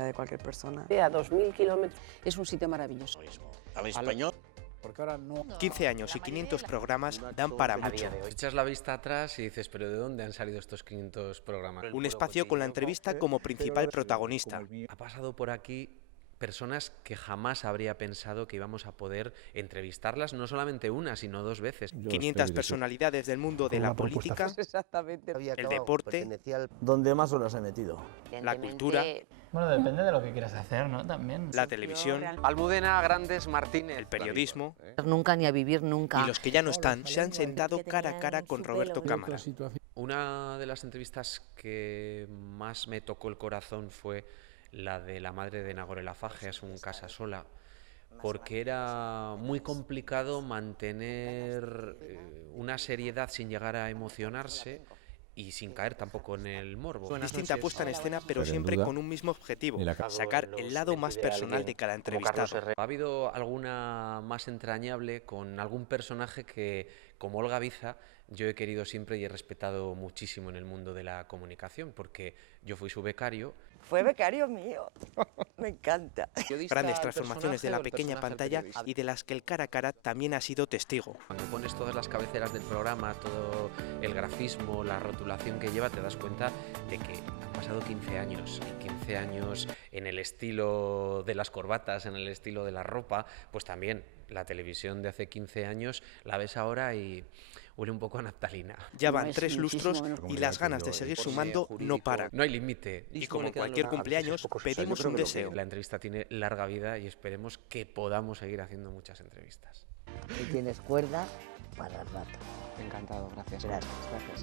de cualquier persona. A 2000 kilómetros. Es un sitio maravilloso. Al español. Porque ahora no. 15 años y 500 programas dan para mucho. Echas la vista atrás y dices, ¿pero de dónde han salido estos 500 programas? Un espacio con la entrevista como principal protagonista. Ha pasado por aquí personas que jamás habría pensado que íbamos a poder entrevistarlas, no solamente una, sino 2 veces. 500 personalidades del mundo de la política, Exactamente. el deporte, Donde más horas he metido. la cultura, Bueno, depende de lo que quieras hacer, ¿no? También. la televisión, Almudena Grandes Martínez. el periodismo Nunca ni a vivir nunca. y los que ya no están se han sentado cara a cara con Roberto Cámara. Una de las entrevistas que más me tocó el corazón fue la de la madre de Nagore Lafaje, un Casasola, porque era muy complicado mantener una seriedad sin llegar a emocionarse y sin caer tampoco en el morbo. Distinta puesta en escena, pero siempre con un mismo objetivo, sacar el lado más personal de cada entrevistado. Ha habido alguna más entrañable con algún personaje que, como Olga Biza, yo he querido siempre y he respetado muchísimo en el mundo de la comunicación, porque yo fui su becario. Fue becario mío. Me encanta. Grandes transformaciones de la pequeña pantalla y de las que el cara a cara también ha sido testigo. Cuando pones todas las cabeceras del programa, todo el grafismo, la rotulación que lleva, te das cuenta de que han pasado 15 años. Y 15 años en el estilo de las corbatas, en el estilo de la ropa, pues también la televisión de hace 15 años la ves ahora y huele un poco a naftalina. Ya van 3 lustros y las ganas de seguir sumando no paran. No hay límite. Y como en cualquier cumpleaños, pedimos un deseo. La entrevista tiene larga vida y esperemos que podamos seguir haciendo muchas entrevistas. Y tienes cuerda para el rato. Encantado, gracias. Gracias.